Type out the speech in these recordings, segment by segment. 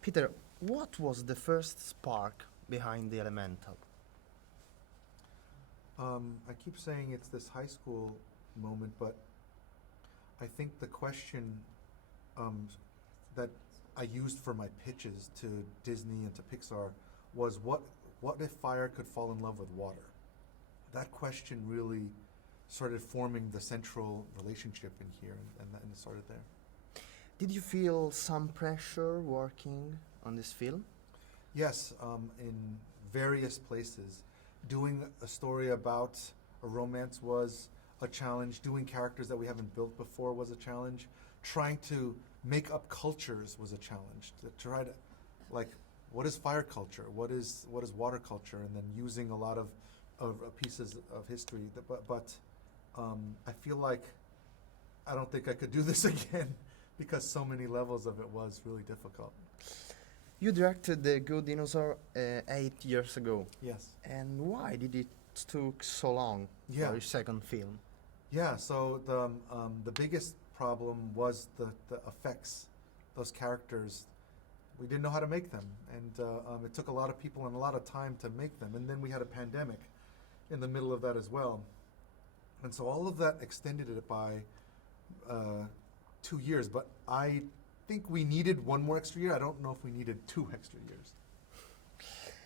Peter, what was the first spark behind the Elemental? I keep saying it's this high school moment, but I think the question that I used for my pitches to Disney and to Pixar was what if fire could fall in love with water? That question really started forming the central relationship in here, and it started there. Did you feel some pressure working on this film? Yes, in various places. Doing a story about a romance was a challenge. Doing characters that we haven't built before was a challenge. Trying to make up cultures was a challenge. To try to, like, what is fire culture? What is water culture? And then using a lot of pieces of history. But I feel like I don't think I could do this again because so many levels of it was really difficult. You directed The Good Dinosaur 8 years ago. Yes. And why did it took so long Yeah. for your second film? Yeah, so the biggest problem was the effects. Those characters, we didn't know how to make them, and it took a lot of people and a lot of time to make them. And then we had a pandemic in the middle of that as well, and so all of that extended it by 2 years. But I think we needed one more extra year. I don't know if we needed 2 extra years.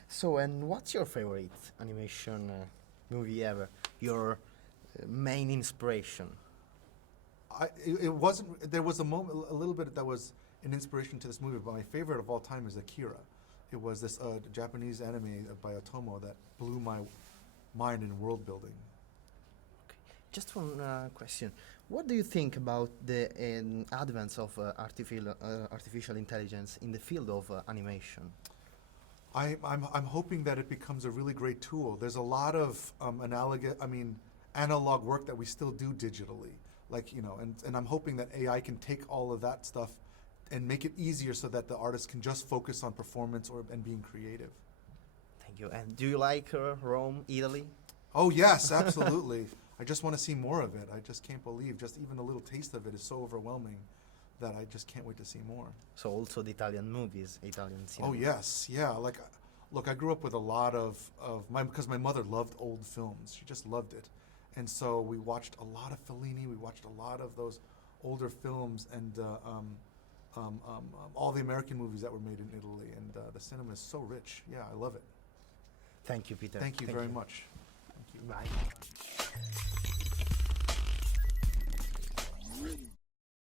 So, and what's your favorite animation movie ever? Your main inspiration? It wasn't. There was a moment, a little bit that was an inspiration to this movie, but my favorite of all time is Akira. It was this Japanese anime by Otomo that blew my mind in world building. Okay. Just one question. What do you think about the advance of artificial intelligence in the field of animation? I'm hoping that it becomes a really great tool. There's a lot of analog work that we still do digitally, and I'm hoping that AI can take all of that stuff and make it easier so that the artist can just focus on performance and being creative. Thank you. And do you like Rome, Italy? Oh yes, absolutely. I just want to see more of it. I just can't believe just even a little taste of it is so overwhelming that I just can't wait to see more. So also the Italian movies, Italian cinema. Oh yes, yeah. Look, I grew up with a lot because my mother loved old films. She just loved it, and so we watched a lot of Fellini. We watched a lot of those older films, and all the American movies that were made in Italy. And the cinema is so rich. Yeah, I love it. Thank you, Peter. Thank you very much. Thank you. Bye.